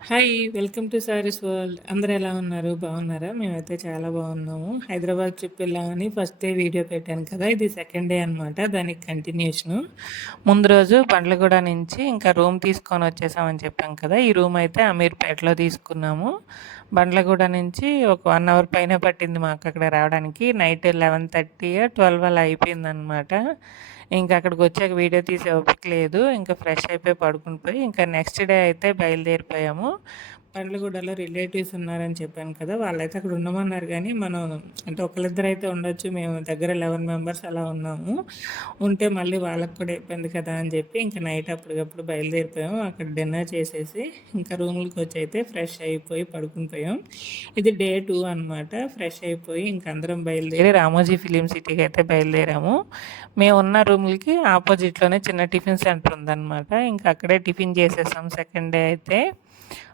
Hi! Welcome to saris world. అందరూ ఎలా ఉన్నారు? బాగున్నారా? మేమైతే చాలా బాగున్నాము. హైదరాబాద్ ట్రిప్ వెళ్ళామని ఫస్ట్ డే వీడియో పెట్టాను కదా! ఇది సెకండ్ డే అనమాట. దానికి కంటిన్యూషను. ముందు రోజు బండ్లగూడ నుంచి ఇంకా రూమ్ తీసుకొని వచ్చేసామని చెప్పాం కదా! ఈ రూమ్ అయితే అమీర్పేటలో తీసుకున్నాము. బండ్లగూడ నుంచి ఒక 1 అవర్ పైనే పట్టింది మాకు అక్కడ రావడానికి. నైట్ 11:30, 12 అలా అయిపోయిందనమాట. ఇంకా అక్కడికి వచ్చాక వీడియో తీసే ఓపిక లేదు. ఇంకా ఫ్రెష్ అయిపోయి పడుకుని పోయి ఇంకా నెక్స్ట్ డే అయితే బయలుదేరిపోయాము. పండ్లగూడలో రిలేటివ్స్ ఉన్నారని చెప్పాను కదా! వాళ్ళైతే అక్కడ ఉండమన్నారు గానీ, మనం అంటే ఒకళ్ళిద్దరైతే ఉండొచ్చు. మేము దగ్గర 11 మెంబర్స్ అలా ఉన్నాము. ఉంటే మళ్ళీ వాళ్ళకి కూడా ఇబ్బంది కదా అని చెప్పి ఇంకా నైట్ అప్పటికప్పుడు బయలుదేరిపోయాము. అక్కడ డిన్నర్ చేసేసి ఇంకా రూమ్‌లకొచ్చి అయితే ఫ్రెష్ అయిపోయి పడుకుని పోయాం. ఇది డే 2 అనమాట. ఫ్రెష్ అయిపోయి ఇంక అందరం బయలుదేరి రామోజీ ఫిలిం సిటీకి అయితే బయలుదేరాము. మేమున్న రూములకి ఆపోజిట్‌లోనే చిన్న టిఫిన్ సెంటర్ ఉందనమాట. ఇంకా అక్కడే టిఫిన్ చేసేసాం సెకండ్ డే అయితే.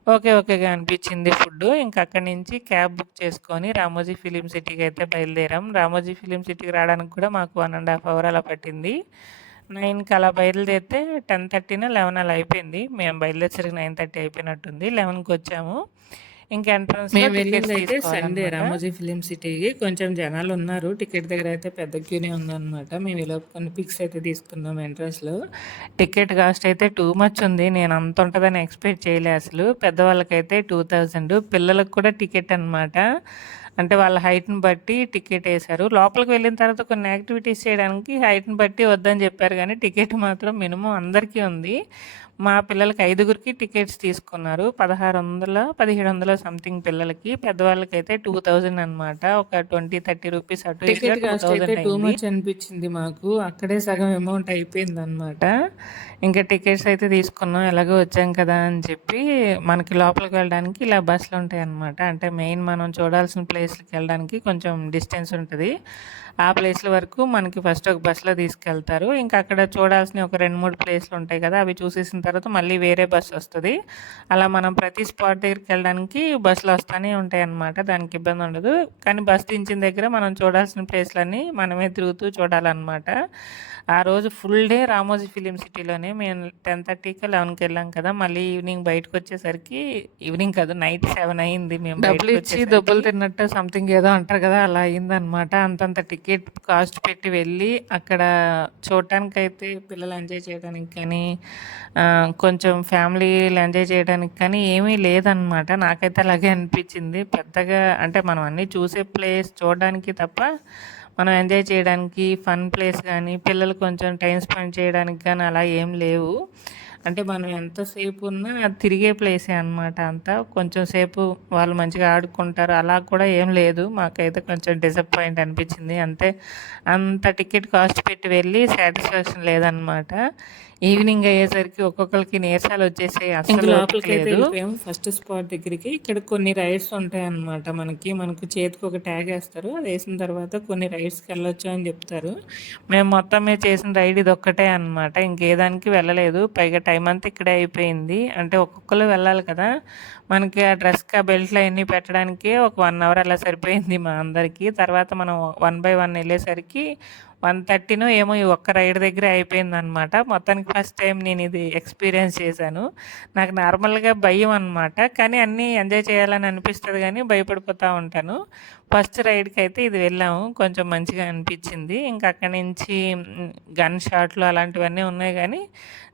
ఓకేగా అనిపించింది ఫుడ్డు. ఇంక అక్కడి నుంచి క్యాబ్ బుక్ చేసుకొని రామోజీ ఫిలిం సిటీకి అయితే బయలుదేరాం. రామోజీ ఫిలిం సిటీకి రావడానికి కూడా మాకు 1½ అవర్ అలా పట్టింది. 9కి అలా బయలుదేరితే 10:30నో 11 అలా అయిపోయింది. మేము బయలుదేరేసరికి 9:30 అయిపోయినట్టుంది. 11కి వచ్చాము. ఇంక ఎంట్రన్స్‌లో మేము టికెట్స్ వెళ్ళిందైతే సండే తీసుకోవాలనమాట. రామోజీ ఫిలిం సిటీకి. కొంచెం జనాలున్నారు. టికెట్ దగ్గర అయితే పెద్ద క్యూనే ఉందనమాట. మేము ఈలోపు కొన్ని పిక్స్ అయితే తీసుకున్నాం ఎంట్రన్స్‌లో. టికెట్ కాస్ట్ అయితే టూ మచ్ ఉంది. నేను అంత ఉంటదని ఎక్స్‌పెక్ట్ చేయలే అసలు. పెద్దవాళ్ళకైతే 2000, పిల్లలకు కూడా టికెట్ అనమాట. అంటే వాళ్ళ హైట్‌ని బట్టి టికెట్ ఏశారు. లోపలికి వెళ్ళిన తర్వాత కొన్ని యాక్టివిటీస్ చేయడానికి హైట్‌ని బట్టి వద్దని చెప్పారు గానీ, టికెట్ మాత్రం మినిమమ్ అందరికీ ఉంది. మా పిల్లలకి 5గురికి టికెట్స్ తీసుకున్నారు. 1600, 1700 సంథింగ్ పిల్లలకి. పెద్దవాళ్ళకైతే 2000 అనమాట. ఒక 20, 30 రూపీస్ అటు ఇటుగా టికెట్ కాస్ట్ అయితే 2000 టూ అయింది. మచ్ అనిపించింది మాకు. అక్కడే సగం అమౌంట్ అయిపోయిందనమాట. ఇంకా టికెట్స్ అయితే తీసుకున్నాం. ఎలాగో వచ్చాం కదా అని చెప్పి మనకి లోపలికి వెళ్ళడానికి ఇలా బస్సులు ఉంటాయన్నమాట. అంటే మెయిన్ మనం చూడాల్సిన ప్లేస్‌లకి వెళ్ళడానికి కొంచెం డిస్టెన్స్ ఉంటది. ఆ ప్లేస్‌ల వరకు మనకి ఫస్ట్ ఒక బస్సులో తీసుకెళ్తారు. ఇంకా అక్కడ చూడాల్సినవి ఒక 2, 3 ప్లేస్‌లు ఉంటాయి కదా! అవి చూసేసిన తర్వాత మళ్ళీ వేరే బస్సు వస్తది. అలా మనం ప్రతి స్పాట్ దగ్గరికి వెళ్ళడానికి బస్సులు వస్తానే ఉంటాయన్నమాట. దానికి ఇబ్బంది ఉండదు. కానీ బస్ దించిన దగ్గర మనం చూడాల్సిన ప్లేస్‌లన్నీ మనమే తిరుగుతూ చూడాలన్నమాట. ఆ రోజు ఫుల్ డే రామోజీ ఫిలిం సిటీలోనే. మేము 10:30కో 11కి వెళ్ళాం కదా! మళ్ళీ ఈవినింగ్ బయటకొచ్చేసరికి ఈవినింగ్ కాదు నైట్ 7 అయింది మేము డబ్బులిచ్చి బయటకొచ్చేసరికి. దెబ్బలు తిన్నట్టు సంథింగ్ ఏదో అంటారు కదా! అలా అయిందనమాట. అంతంత టికెట్ కాస్ట్ పెట్టి వెళ్ళి అక్కడ చూడటానికైతే పిల్లలు ఎంజాయ్ చేయడానికి కానీ, కొంచెం ఫ్యామిలీలు ఎంజాయ్ చేయడానికి కానీ ఏమీ లేదనమాట. నాకైతే అలాగే అనిపించింది. పెద్దగా అంటే మనం అన్నీ చూసే ప్లేస్ చూడడానికి తప్ప మనం ఎంజాయ్ చేయడానికి ఫన్ ప్లేస్ గానీ, పిల్లలు కొంచెం టైమ్ స్పెండ్ చేయడానికి గానీ అలా ఏం లేవు. అంటే మనం ఎంతసేపు ఉన్నా అది తిరిగే ప్లేసే అనమాట అంతా. కొంచెం సేపు వాళ్ళు మంచిగా ఆడుకుంటారు. అలా కూడా ఏం లేదు. మాకైతే కొంచెం డిసప్పాయింట్ అనిపించింది. అంత టికెట్ కాస్ట్ పెట్టి వెళ్ళి సాటిస్ఫాక్షన్ లేదనమాట. ఈవినింగ్ అయ్యేసరికి ఒక్కొక్కళ్ళకి నీరసాలు వచ్చేసాయి. ఇంక అస్సలు ఓపిక లోపలికైతే లేదు. వెళ్ళిపోయాము ఫస్ట్ స్పాట్ దగ్గరికి. ఇక్కడ కొన్ని రైడ్స్ ఉంటాయన్నమాట మనకి. మనకు చేతికి ఒక ట్యాగ్ ఏస్తారు. అది ఏసిన తర్వాత కొన్ని రైడ్స్‌కెళ్ళొచ్చు అని చెప్తారు. మేము మొత్తం మీద చేసిన రైడ్ ఇదొక్కటే అనమాట. ఇంకే దానికి వెళ్ళలేదు. పైగా టైం అంతా ఇక్కడే అయిపోయింది. అంటే ఒక్కొక్కళ్ళు వెళ్ళాలి కదా! మనకి ఆ డ్రెస్‌కి, ఆ బెల్ట్‌లు అయన్నీ పెట్టడానికే ఒక 1 అవర్ అలా సరిపోయింది మా అందరికి. తర్వాత మనం వన్ బై వన్ ఎళ్ళేసరికి 1:30నో ఏమో ఈ ఒక్క రైడ్ దగ్గరే అయిపోయిందనమాట. మొత్తానికి ఫస్ట్ టైం నేనిది ఎక్స్‌పీరియన్స్ చేశాను. నాకు నార్మల్‌గా భయం అనమాట. కానీ అన్నీ ఎంజాయ్ చేయాలని అనిపిస్తది గానీ భయపడిపోతా ఉంటాను. ఫస్ట్ రైడ్‌కైతే ఇది వెళ్ళాము. కొంచెం మంచిగా అనిపించింది. ఇంకా అక్కడి నుంచి గన్ షాట్లు అలాంటివన్నీ ఉన్నాయి గానీ,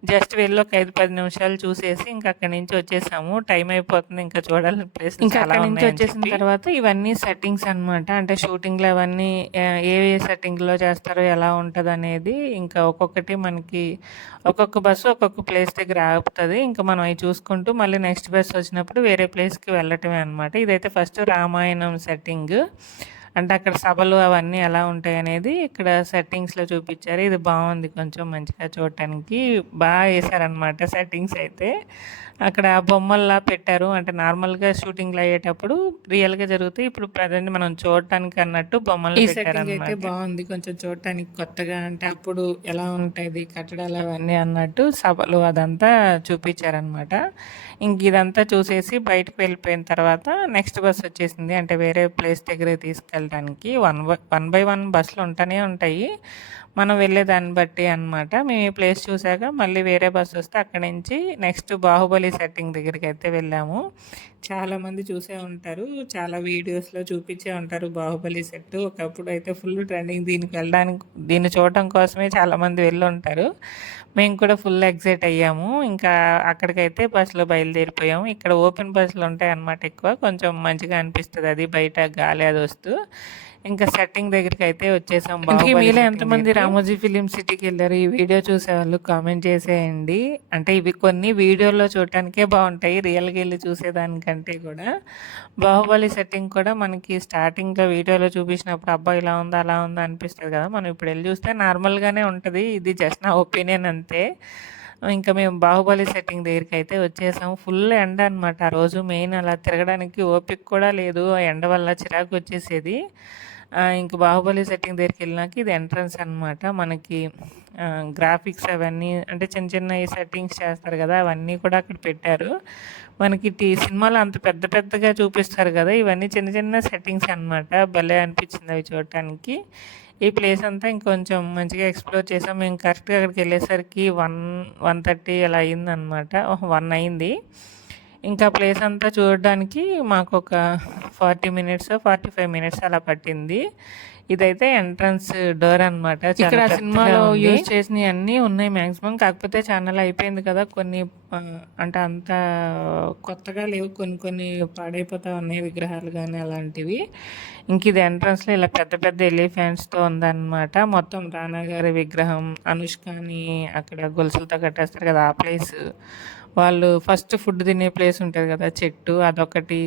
జస్ట్ వెళ్ళి ఒక 5, 10 నిమిషాలు చూసేసి ఇంక అక్కడి నుంచి వచ్చేసాము. టైం అయిపోతుంది. ఇంకా చూడాల్సిన ప్లేస్‌లు ఇంకా చాలా అక్కడి నుంచి ఉన్నాయని వచ్చేసిన చెప్పి. తర్వాత ఇవన్నీ సెట్టింగ్స్ అనమాట. అంటే షూటింగ్‌లు అవన్నీ ఏ ఏ సెట్టింగ్‌లో చేస్తారో, ఎలా ఉంటదనేది ఇంకా ఒక్కొక్కటి మనకి ఒక్కొక్క బస్సు ఒక్కొక్క ప్లేస్ దగ్గర ఆపుతది. ఇంకా మనం అయి చూసుకుంటూ మళ్ళీ నెక్స్ట్ బస్ వచ్చినప్పుడు వేరే ప్లేస్‌కి వెళ్ళటమే అనమాట. ఇదైతే ఫస్ట్ రామాయణం సెట్టింగ్. అంటే అక్కడ సభలు అవన్నీ ఎలా ఉంటాయనేది ఇక్కడ సెట్టింగ్స్‌లో చూపిచ్చారు. ఇది బావుంది కొంచెం మంచిగా చూడటానికి. ఏశారనమాట సెట్టింగ్స్ అయితే. అక్కడ బొమ్మల్లా పెట్టారు. అంటే నార్మల్‌గా షూటింగ్‌లు అయ్యేటప్పుడు రియల్‌గా జరుగుతాయి. ఇప్పుడు ప్రెజెంట్ మనం చూడటానికి అన్నట్టు బొమ్మలు ఈ సెట్టింగ్ అయితే పెట్టారనమాట. బావుంది. కొంచెం చూడటానికి కొత్తగా అంటే అప్పుడు ఎలా ఉంటది కట్టడాలు అవన్నీ అన్నట్టు సభలు అదంతా చూపిచ్చారనమాట. ఇంక ఇదంతా చూసేసి బయటకి వెళ్ళిపోయిన తర్వాత నెక్స్ట్ బస్ వచ్చేసింది. అంటే వేరే ప్లేస్ దగ్గరికి తీసుకెళ్ళడానికి వన్ బై వన్ బస్సులు ఉంటానే ఉంటాయి. మనం వెళ్ళే దాన్ని బట్టి అనమాట. మేము ఈ ప్లేస్ చూసాక మళ్ళీ వేరే బస్సు వస్తే అక్కడి నుంచి నెక్స్ట్ బాహుబలి సెట్టింగ్ దగ్గరికి అయితే వెళ్ళాము. చాలామంది చూసే ఉంటారు. చాలా వీడియోస్‌లో చూపించే ఉంటారు 'బాహుబలి' సెట్. ఒకప్పుడు అయితే ఫుల్ ట్రెండింగ్. దీన్ని చూడటం కోసమే చాలామంది వెళ్ళుంటారు. మేము కూడా ఫుల్ ఎక్సైట్ అయ్యాము. ఇంకా అక్కడికైతే బస్సులో బయలుదేరిపోయాము. ఇక్కడ ఓపెన్ బస్సులు ఉంటాయన్నమాట ఎక్కువ. కొంచెం మంచిగా అనిపిస్తది అది బయట గాలి అది వస్తూ. ఇంకా సెట్టింగ్ దగ్గరికైతే వచ్చేసాం. ఇంతకీ బాహుబలి మీలో సెట్టింగ్ ఎంతమంది దగ్గరికి. రామోజీ ఫిలిం సిటీకెళ్లారు? ఈ వీడియో చూసేవాళ్ళు కామెంట్ చేసేయండి. అంటే ఇవి కొన్ని వీడియోలో చూడటానికే బావుంటాయి. రియల్‌గా ఎళ్లి చూసేదానికంటే కూడా. బాహుబలి సెట్టింగ్ కూడా మనకి స్టార్టింగ్‌లో వీడియోలో చూపించినప్పుడు అబ్బా! ఇలా ఉందా, అలా ఉందా అనిపిస్తది కదా! మనం ఇప్పుడు ఎళ్లి చూస్తే నార్మల్‌గానే ఉంటది. ఇది జస్ట్ నా ఒపీనియన్ అంతే. ఇంకా మేము బాహుబలి సెట్టింగ్ దగ్గరికైతే వచ్చేసాం. ఫుల్ ఎండ అనమాట. ఆ రోజు మెయిన్ అలా తిరగడానికి ఓపిక కూడా లేదు. ఆ ఎండ వల్ల చిరాకొచ్చేసేది. ఇంక బాహుబలి సెట్టింగ్ దగ్గరికెళ్ళినాక ఇది ఎంట్రన్స్ అనమాట. మనకి గ్రాఫిక్స్ అవన్నీ అంటే చిన్న చిన్నయి సెట్టింగ్స్ చేస్తారు కదా! అవన్నీ కూడా అక్కడ పెట్టారు. మనకి సినిమాలో అంత పెద్ద పెద్దగా చూపిస్తారు కదా! ఇవన్నీ చిన్న చిన్న సెట్టింగ్స్ అనమాట. భలే అనిపించింది అవి చూడటానికి. ఈ ప్లేస్ అంతా ఇంకొంచెం మంచిగా ఎక్స్‌ప్లోర్ చేసాం. మేము కరెక్ట్‌గా అక్కడికెళ్ళేసరికి 1:30 అలా అయిందనమాట. 1 అయింది. ఇంకా ప్లేస్ అంతా చూడడానికి మాకొక 40 మినిట్సో, 45 మినిట్స్ అలా పట్టింది. ఇదైతే ఎంట్రన్స్ డోర్ అనమాట. చాలా ఇక్కడ పెద్దగా సినిమాలో ఉంది. యూజ్ చేసినయన్నీ ఉన్నాయి మాక్సిమం. కాకపోతే ఛానల్ అయిపోయింది కదా! కొన్ని అంటే అంత కొత్తగా లేవు. కొన్ని కొన్ని పాడైపోతా ఉన్నాయి విగ్రహాలు గానీ అలాంటివి. ఇంకిది ఎంట్రన్స్‌లో ఇలా పెద్ద పెద్ద ఎలిఫెంట్స్‌తో ఉందనమాట. మొత్తం రానా గారి విగ్రహం, అనుష్కని అక్కడ గొలుసులతో కట్టేస్తారు కదా! ఆ ప్లేసు. వాళ్ళు ఫస్ట్ ఫుడ్ తినే ప్లేస్ ఉంటది కదా! చెట్టు అదొకటి.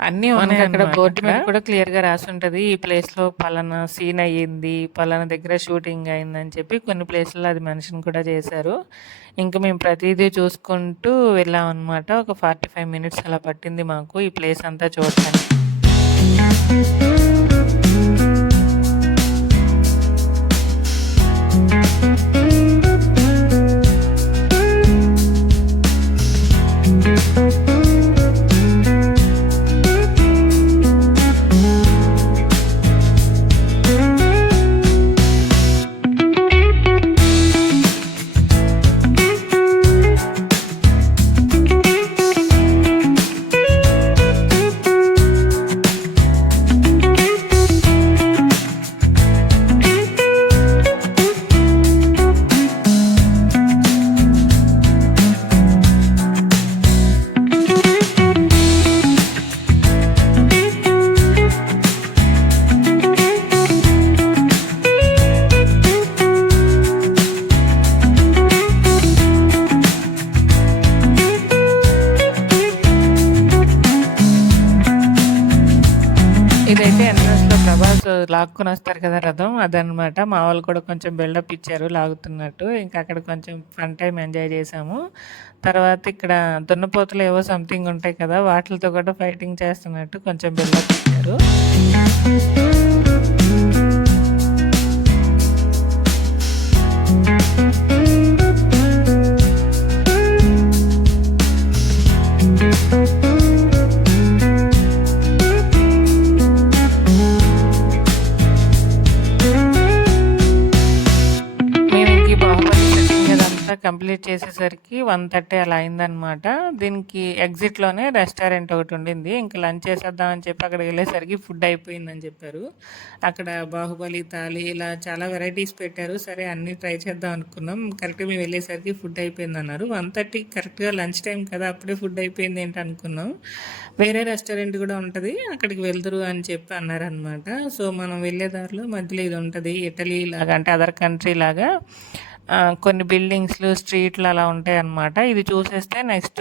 అన్నీ మనకక్కడ ఉన్నాయన్నమాట బోర్డు మీద అక్కడ. కూడా క్లియర్‌గా రాసుంటది. ఈ ప్లేస్‌లో పలానా సీన్ అయ్యింది, పలానా దగ్గర షూటింగ్ అయిందని చెప్పి కొన్ని ప్లేసుల్లో అది మెన్షన్ కూడా చేశారు. ఇంక మేము ప్రతీదీ చూసుకుంటూ వెళ్ళామనమాట. ఒక 45 మినిట్స్ అలా పట్టింది మాకు ఈ ప్లేస్ అంతా చూడటానికి. ఇదైతే ఎంట్రన్స్‌లో ప్రభాస్ లాక్కొనొస్తారు కదా రథం అదనమాట. మా వాళ్ళు కూడా కొంచెం బిల్డప్ ఇచ్చారు లాగుతున్నట్టు. ఇంకా అక్కడ కొంచెం ఫన్ టైమ్ ఎంజాయ్ చేశాము. తర్వాత ఇక్కడ దున్నపోతులు ఏవో సంథింగ్ ఉంటాయి కదా! వాటిలతో కూడా ఫైటింగ్ చేస్తున్నట్టు కొంచెం బిల్డప్ ఇచ్చారు. మేమింక ఈ బాహుబలి సెట్టింగ్ అదంతా కంప్లీట్ చేసేసరికి 1:30 అలా అయిందనమాట. దీనికి ఎగ్జిట్‌లోనే రెస్టారెంట్ ఒకటుండింది. ఇంక లంచ్ చేసేద్దామని చెప్పి అక్కడికెళ్ళేసరికి ఫుడ్ అయిపోయిందని చెప్పారు. అక్కడ బాహుబలి థాలి ఇలా చాలా వెరైటీస్ పెట్టారు. సరే అన్నీ ట్రై చేద్దాం అనుకున్నాం. కరెక్ట్‌గా మేము వెళ్ళేసరికి ఫుడ్ అయిపోయిందన్నారు. 1:30 కరెక్ట్‌గా లంచ్ టైమ్ కదా! అప్పుడే ఫుడ్ అయిపోయిందేంటి అనుకున్నాం. వేరే రెస్టారెంట్ కూడా ఉంటది. అక్కడికి వెళ్దురు అని చెప్పి అన్నారనమాట. సో, మనం వెళ్ళే దారిలో మధ్యలో ఇది ఉంటది. ఇటలీ లాగా అంటే అదర్ కంట్రీ లాగా కొన్ని బిల్డింగ్స్‌లు, స్ట్రీట్లు అలా ఉంటాయన్నమాట. ఇది చూసేస్తే నెక్స్ట్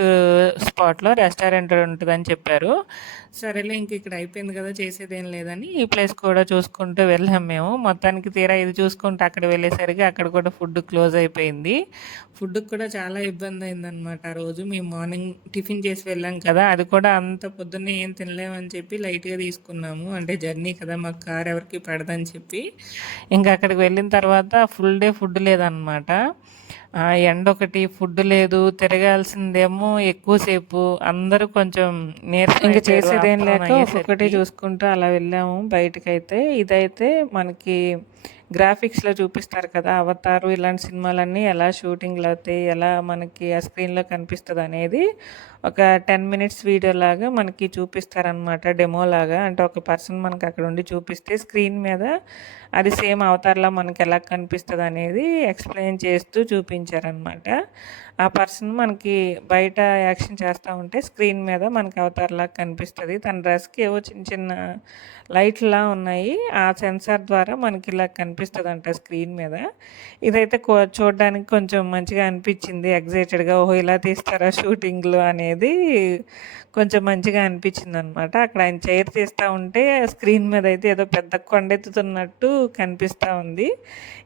స్పాట్‌లో రెస్టారెంట్ ఉంటదని చెప్పారు. సరేలే ఇంక ఇక్కడ అయిపోయింది కదా! చేసేదేం లేదని ఈ ప్లేస్ కూడా చూసుకుంటూ వెళ్ళాం మేము. మొత్తానికి తీరా ఇది చూసుకుంటూ అక్కడ వెళ్ళేసరికి అక్కడ కూడా ఫుడ్ క్లోజ్ అయిపోయింది. ఫుడ్‌కి కూడా చాలా ఇబ్బందయిందనమాట ఆ రోజు. మేము మార్నింగ్ టిఫిన్ చేసి వెళ్ళాం కదా! అది కూడా అంత పొద్దున్నే ఏం తినలేమని చెప్పి లైట్‌గా తీసుకున్నాము. అంటే జర్నీ కదా! మాకు కార్ ఎవరికీ పడదని చెప్పి. ఇంకా అక్కడికి వెళ్ళిన తర్వాత ఫుల్ డే ఫుడ్ లేదనమాట. ఎండొకటి, ఫుడ్ లేదు, తిరగాల్సిందేమో ఎక్కువ సేపు. అందరూ కొంచెం నీరసం ఇంక అయిపోయారు చేసేదేం ఆఫ్టర్‌నూన్ లేక ఒక్కొక్కటి అయ్యేసరికి. చూసుకుంటూ అలా వెళ్ళాము బయటికైతే. ఇదైతే మనకి గ్రాఫిక్స్‌లో చూపిస్తారు కదా! 'అవతారు' ఇలాంటి సినిమాలన్నీ ఎలా షూటింగ్‌లు అవుతాయి, ఎలా మనకి ఆ స్క్రీన్‌లో కనిపిస్తదనేది ఒక 10 మినిట్స్ వీడియోలాగా మనకి చూపిస్తారనమాట. డెమోలాగా. అంటే ఒక పర్సన్ మనకు అక్కడ ఉండి చూపిస్తే స్క్రీన్ మీద అది సేమ్ అవతార్‌లా మనకెలా కనిపిస్తదనేది ఎక్స్‌ప్లెయిన్ చేస్తూ చూపించారనమాట. ఆ పర్సన్ మనకి బయట యాక్షన్ చేస్తా ఉంటే స్క్రీన్ మీద మనకి అవతార్‌లాగా కనిపిస్తది. తన డ్రెస్‌కి ఏవో చిన్న చిన్న లైట్‌లా ఉన్నాయి. ఆ సెన్సార్ ద్వారా మనకి ఇలా కనిపిస్తదంట స్క్రీన్ మీద. ఇదైతే చూడడానికి కొంచెం మంచిగా అనిపిచ్చింది. ఎక్సైటెడ్‌గా ఓహో! ఇలా తీస్తారా షూటింగ్‌లు అనేది కొంచెం మంచిగా అనిపిచ్చిందనమాట. అక్కడ ఆయన చైర్ తీస్తా ఉంటే స్క్రీన్ మీద అయితే ఏదో పెద్ద కొండెత్తుతున్నట్టు కనిపిస్తా ఉంది.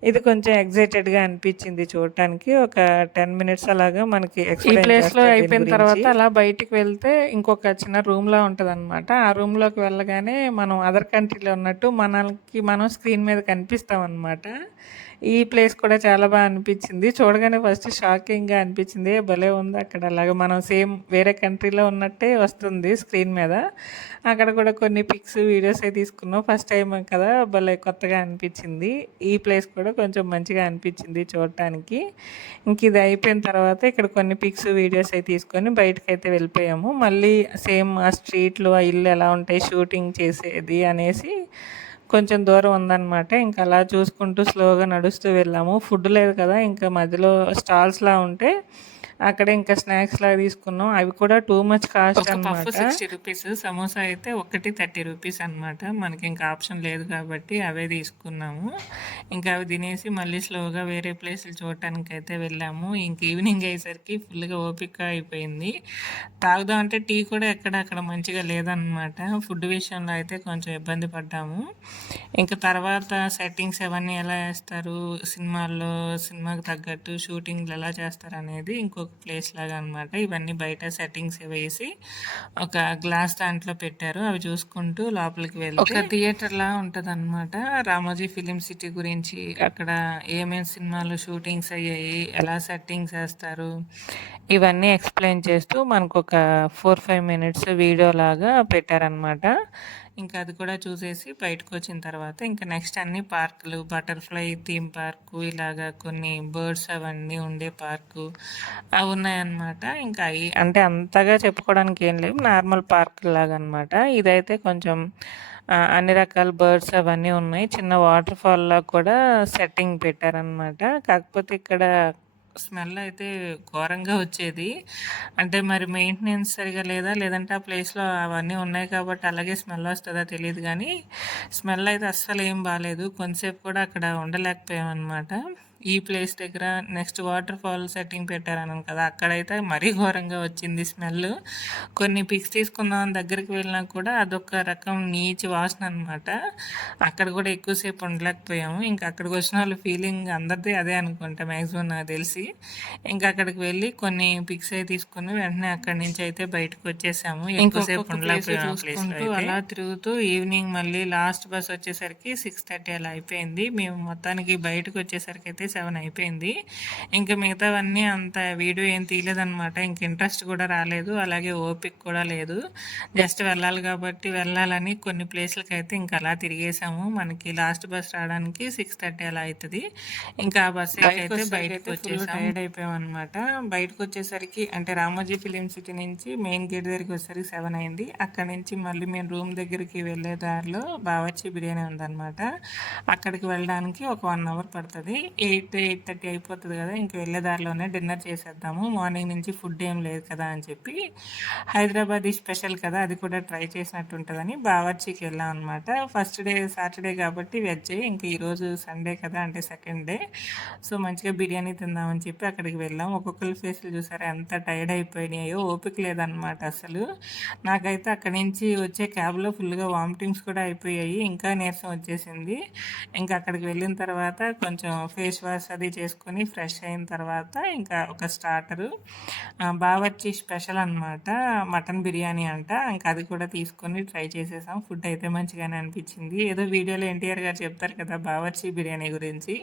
ఇది కొంచెం ఎక్సైటెడ్‌గా అనిపిచ్చింది చూడటానికి. ఒక 10 మినిట్స్ అలాగా మనకి ఈ ఎక్స్‌ప్లెయిన్ ప్లేస్‌లో చేస్తారు దీని అయిపోయిన తర్వాత గురించి. అలా బయటికి వెళ్తే ఇంకొక చిన్న రూమ్‌లా ఉంటదనమాట. ఆ రూమ్‌లోకి వెళ్ళగానే మనం అదర్ కంట్రీలో ఉన్నట్టు మనం స్క్రీన్ మీద కనిపిస్తామనమాట. ఈ ప్లేస్ కూడా చాలా అనిపిచ్చింది. చూడగానే ఫస్ట్ షాకింగ్‌గా అనిపిచ్చింది. భలే ఉంది అక్కడ అలాగా మనం సేమ్ వేరే కంట్రీలో ఉన్నట్టే వస్తుంది స్క్రీన్ మీద. అక్కడ కూడా కొన్ని పిక్స్, వీడియోస్ అయి తీసుకున్నాం. ఫస్ట్ టైమ్ కదా! భలే కొత్తగా అనిపిచ్చింది. ఈ ప్లేస్ కూడా కొంచెం మంచిగా అనిపిచ్చింది చూడటానికి. ఇంక ఇది అయిపోయిన తర్వాత ఇక్కడ కొన్ని పిక్స్, వీడియోస్ అయి తీసుకొని బయటకైతే వెళ్ళిపోయాము. మళ్ళీ సేమ్ ఆ స్ట్రీట్లు, ఆ ఇల్లు ఎలా ఉంటాయి షూటింగ్ చేసేది అనేసి కొంచెం దూరం ఉందనమాట. ఇంక అలా చూసుకుంటూ స్లోగా నడుస్తూ వెళ్ళాము. ఫుడ్ లేదు కదా! ఇంకా మధ్యలో స్టాల్స్‌లా ఉంటే అక్కడ ఇంకా స్నాక్స్‌లాగా తీసుకున్నాం. అవి కూడా టూ మచ్ కాస్ట్ ఒక పఫ్ అనమాట. 60 రూపీస్. సమోసా అయితే ఒకటి 30 రూపీస్ అనమాట. మనకింక ఆప్షన్ లేదు కాబట్టి అవే తీసుకున్నాము. ఇంకా అవి తినేసి మళ్ళీ స్లోగా వేరే ప్లేసులు చూడటానికైతే వెళ్ళాము. ఇంక ఈవినింగ్ అయ్యేసరికి ఫుల్‌గా ఓపిక అయిపోయింది. తాగుదాం అంటే టీ కూడా ఎక్కడ అక్కడ మంచిగా లేదనమాట. ఫుడ్ విషయంలో అయితే కొంచెం ఇబ్బంది పడ్డాము. ఇంక తర్వాత సెట్టింగ్స్ అవన్నీ ఎలా ఏస్తారు, సినిమాకి తగ్గట్టు షూటింగ్‌లు ఎలా చేస్తారనేది ఇంకొక ప్లేస్ లాగా అనమాట. ఇవన్నీ బయట సెట్టింగ్స్ వేసి ఒక గ్లాస్ దాంట్లో పెట్టారు. అవి చూసుకుంటూ లోపలికి వెళ్తే ఒక థియేటర్‌లా ఉంటదనమాట. రామోజీ ఫిలిం సిటీ గురించి అక్కడ ఏమేం సినిమాలు షూటింగ్స్ అయ్యాయి, ఎలా సెట్టింగ్స్ ఏస్తారు, ఇవన్నీ ఎక్స్‌ప్లెయిన్ చేస్తూ మనకొక 4, 5 మినిట్స్ వీడియోలాగా పెట్టారనమాట. ఇంకా అది కూడా చూసేసి బయటకొచ్చిన తర్వాత ఇంకా నెక్స్ట్ అన్ని పార్కులు, బటర్‌ఫ్లై థీమ్ పార్కు, ఇలాగా కొన్ని బర్డ్స్ అవన్నీ ఉండే పార్కు అవి ఉన్నాయన్నమాట. ఇంకా అయి అంటే అంతగా చెప్పుకోవడానికి ఏం లేవు. నార్మల్ పార్కుల్లాగనమాట. ఇదైతే కొంచెం అన్ని రకాల బర్డ్స్ అవన్నీ ఉన్నాయి. చిన్న వాటర్ ఫాల్‌లా కూడా సెట్టింగ్ పెట్టారనమాట. కాకపోతే ఇక్కడ స్మెల్ అయితే ఘోరంగా వచ్చేది. అంటే మరి మెయింటెనెన్స్ సరిగ్గా లేదా? లేదంటే ఆ ప్లేస్‌లో అవన్నీ ఉన్నాయి కాబట్టి అలాగే స్మెల్ వస్తదా తెలీదు గానీ, స్మెల్ అయితే అస్సలేం బాలేదు. కొంతసేపు కూడా అక్కడ ఉండలేకపోయామనమాట. ఈ ప్లేస్ దగ్గర నెక్స్ట్ వాటర్ ఫాల్ సెట్టింగ్ పెట్టారన్నాను కదా! అక్కడైతే మరీ ఘోరంగా వచ్చింది స్మెల్. కొన్ని పిక్స్ తీసుకుందామని దగ్గరికి వెళ్ళినా కూడా అదొక రకం నీచు వాసన అనమాట. అక్కడ కూడా ఎక్కువ సేపు ఉండలేకపోయాము. ఇంకా అక్కడికి వచ్చిన వాళ్ళ ఫీలింగ్ అందరిది అదే అనుకుంటా మాక్సిమం నాకు తెలిసి. ఇంకా అక్కడికి వెళ్ళి కొన్ని పిక్స్ అయి తీసుకొని వెంటనే అక్కడి నుంచి అయితే బయటకు వచ్చేసాము. ఎక్కువసేపు ఉండలేకపోయాము ఆ ప్లేస్‌లో అయితే. అలా తిరుగుతూ ఈవినింగ్ మళ్ళీ లాస్ట్ బస్ వచ్చేసరికి 6:30 అలా అయిపోయింది. మేము మొత్తానికి బయటకు వచ్చేసరికి అయితే 7 అయిపోయింది. ఇంకా మిగతావన్నీ అంత వీడియో ఏం తీయలేదనమాట. ఇంక ఇంట్రెస్ట్ కూడా రాలేదు. అలాగే ఓపిక కూడా లేదు. జస్ట్ వెళ్ళాలి కాబట్టి వెళ్ళాలని కొన్ని ప్లేస్‌లకైతే ఇంక అలా తిరిగేసాము. మనకి లాస్ట్ బస్ రావడానికి 6:30 అలా అయితది. ఇంకా ఆ బస్ ఎక్కైతే బయటకొచ్చేసాం. టైర్డ్ అయిపోయామనమాట. బయటకొచ్చేసరికి అంటే రామోజీ ఫిలిం సిటీ నుంచి మెయిన్ గేట్ దగ్గరికి వచ్చేసరికి 7 అయింది. అక్కడి నుంచి మళ్ళీ మేము రూమ్ దగ్గరికి వెళ్ళే దారిలో బావర్చి బిర్యానీ ఉందనమాట. అక్కడికి వెళ్ళడానికి ఒక 1 అవర్ పడతది. 8, 8:30 అయిపోతది కదా! ఇంక వెళ్ళే దారిలోనే డిన్నర్ చేసేద్దాము. మార్నింగ్ నుంచి ఫుడ్ ఏం లేదు కదా అని చెప్పి హైదరాబాదీ స్పెషల్ కదా! అది కూడా ట్రై చేసినట్టు ఉంటదని బావర్చీకి వెళ్ళాం అనమాట. ఫస్ట్ డే సాటర్డే కాబట్టి వెజ్జే. ఇంక ఈరోజు సండే కదా! అంటే సెకండ్ డే. సో, మంచిగా బిర్యానీ తిందామని చెప్పి అక్కడికి వెళ్ళాం. ఒక్కొక్కళ్ళ ఫేస్‌లు చూసారా ఎంత టైర్డ్ అయిపోయినాయో ఓపిక లేదనమాట అసలు. నాకైతే అక్కడి నుంచి వచ్చే క్యాబ్‌లో ఫుల్‌గా వామిటింగ్స్ కూడా అయిపోయాయి. ఇంకా నీరసం వచ్చేసింది. ఇంకా అక్కడికి వెళ్ళిన తర్వాత కొంచెం ఫేస్ బ్రేక్‌ఫాస్ట్ అది చేసుకొని ఫ్రెష్ అయిన తర్వాత ఇంకా ఒక స్టార్టరు బావర్చి స్పెషల్ అనమాట. మటన్ బిర్యానీ అంట. ఇంకా అది కూడా తీసుకొని ట్రై చేసేసాం. ఫుడ్ అయితే మంచిగానే అనిపించింది. ఏదో వీడియోలో ఎన్టీఆర్ గారు చెప్తారు కదా! బావర్చి బిర్యానీ గురించి.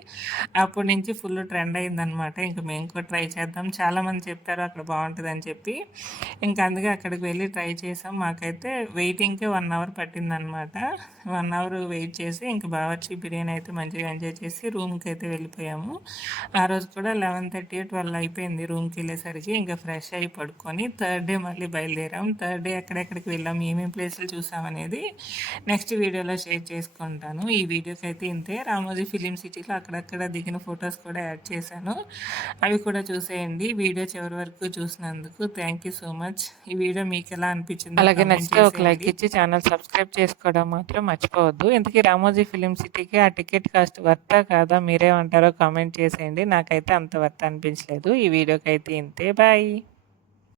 అప్పటి నుంచి ఫుల్ ట్రెండ్ అయిందనమాట. ఇంక మేము కూడా ట్రై చేద్దాం. చాలామంది చెప్పారు అక్కడ బావుంటదని చెప్పి. ఇంకా అందుకే అక్కడికి వెళ్ళి ట్రై చేసాం. మాకైతే వెయిటింగ్‌కే 1 అవర్ పట్టిందనమాట. 1 అవర్ వెయిట్ చేసి ఇంక బావర్చి బిర్యానీ అయితే మంచిగా ఎంజాయ్ చేసి రూమ్‌కైతే వెళ్ళిపోయాము. ఆ రోజు కూడా 11:30, 12 అయిపోయింది రూమ్‌కెళ్ళేసరికి. ఇంకా ఫ్రెష్ అయ్యి పడుకొని థర్డ్ డే మళ్ళీ బయలుదేరాం. థర్డ్ డే ఎక్కడెక్కడికి వెళ్ళాం, ఏమేం ప్లేసులు చూసామనేది నెక్స్ట్ వీడియోలో షేర్ చేసుకుంటాను. ఈ వీడియోకైతే ఇంతే. రామోజీ ఫిలిం సిటీలో అక్కడక్కడ దిగిన ఫొటోస్ కూడా యాడ్ చేశాను. అవి కూడా చూసేయండి. వీడియో చివరి వరకు చూసినందుకు థ్యాంక్ యూ సో మచ్. ఈ వీడియో మీకు ఎలా అనిపించిందో అలాగే కామెంట్ నచ్చితే ఒక లైక్ చేసేయండి. ఇచ్చి ఛానల్ సబ్స్క్రైబ్ చేసుకోవడం మాత్రం మర్చిపోవద్దు. ఇంతకీ రామోజీ ఫిలిం సిటీకి ఆ టికెట్ కాస్ట్ వర్తా కాదా మీరేమంటారో కామెంట్ చేసేయండి. నాకైతే అంత వర్త్ అనిపించలేదు. ఈ వీడియోకైతే ఇంతే. బాయ్.